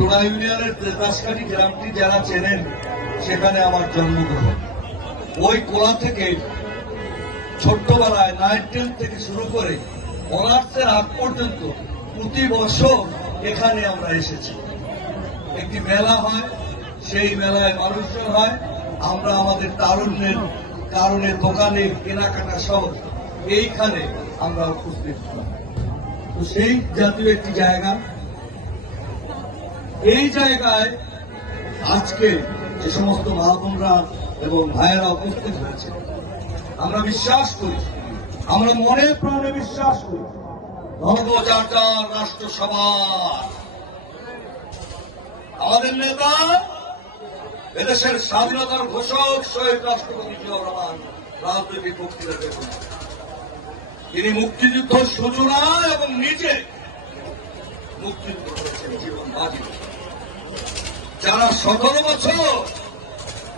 তোড়া ইউনিয়নের তেতাসকাঠি গ্রামটি যারা চেনেন, সেখানে আমার জন্মগ্রহণ। ওই কোলা থেকে ছোট্টবেলায় 9-10 থেকে শুরু করে অনার্সের আগ পর্যন্ত প্রতি বছর এখানে আমরা এসেছি। একটি মেলা হয়, সেই মেলায় মানুষজন হয়, আমরা আমাদের তারুণ্যের কারণে দোকানে কেনাকাটা সহ এইখানে আমরা উপস্থিত হই। তো সেই জাতীয় একটি জায়গা, এই জায়গায় আজকে যে সমস্ত মা বোনরা এবং ভাইয়েরা উপস্থিত হয়েছে, আমরা বিশ্বাস করি, আমরা মনে প্রাণে বিশ্বাস করি, ধর্ম যার যার, রাষ্ট্র সবার। আমাদের নেতা এদেশের স্বাধীনতার ঘোষক শহীদ রাষ্ট্রপতি জিয়াউর রহমান রাজনৈতিক বক্তৃতা দেবেন। তিনি মুক্তিযুদ্ধ সূচনা এবং নিজে মুক্তিযুদ্ধ করেছেন জীবন বাজি। যারা 17 বছর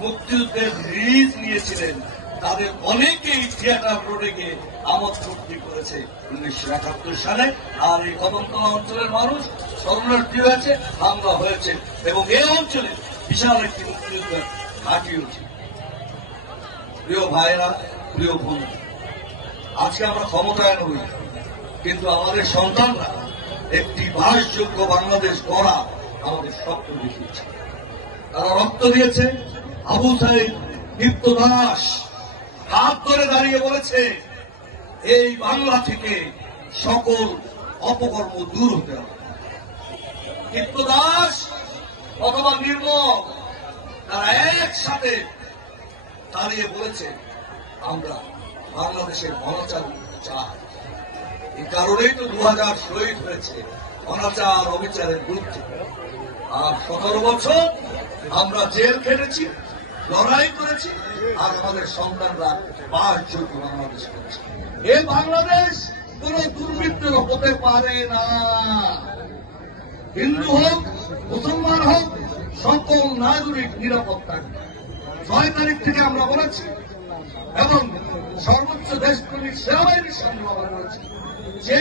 মুক্তিযুদ্ধের রিলিজ নিয়েছিলেন, তাদের অনেকেই থিয়েটার রোডে গিয়ে আমোদ ফুর্তি করেছে 1971 সালে। আর এই কদমতলা অঞ্চলের মানুষ শরণার্থী হয়েছে, হামলা হয়েছে, এবং এই অঞ্চলে বিশাল একটি মুক্তিযুদ্ধের ঘাঁটি উঠে। প্রিয় ভাইরা, প্রিয় বোন, আজকে আমরা ক্ষমতায় নই, কিন্তু আমাদের সন্তানরা একটি বাসযোগ্য বাংলাদেশ গড়া আমাদের স্বপ্ন দেখিয়েছে। তারা রক্ত দিয়েছে। আবু সাইদ, দীপ্ত দাস হাত ধরে দাঁড়িয়ে বলেছে, এই বাংলা থেকে সকল অপকর্ম দূর হতে হবে। দীপ্ত দাস অথবা নির্মল, তারা একসাথে দাঁড়িয়ে বলেছে, আমরা বাংলাদেশের অনাচার চাই। এই কারণেই তো 2000 শহীদ হয়েছে অনাচার অবিচারের বিরুদ্ধে। আর 17 বছর আমরা জেল খেটেছি, লড়াই করেছি, আর আমাদের সন্তানরা বাসযোগ্য বাংলাদেশ করেছে। এ বাংলাদেশ কোন দুর্বৃত্তের হতে পারে না। হিন্দু হোক, মুসলমান হোক, সকল নাগরিক নিরাপদ থাকবে। 6 তারিখ থেকে আমরা বলেছি, এবং সর্বোচ্চ দেশপ্রেমিক সেনাবাহিনীর সঙ্গে আমরা বলেছি, যে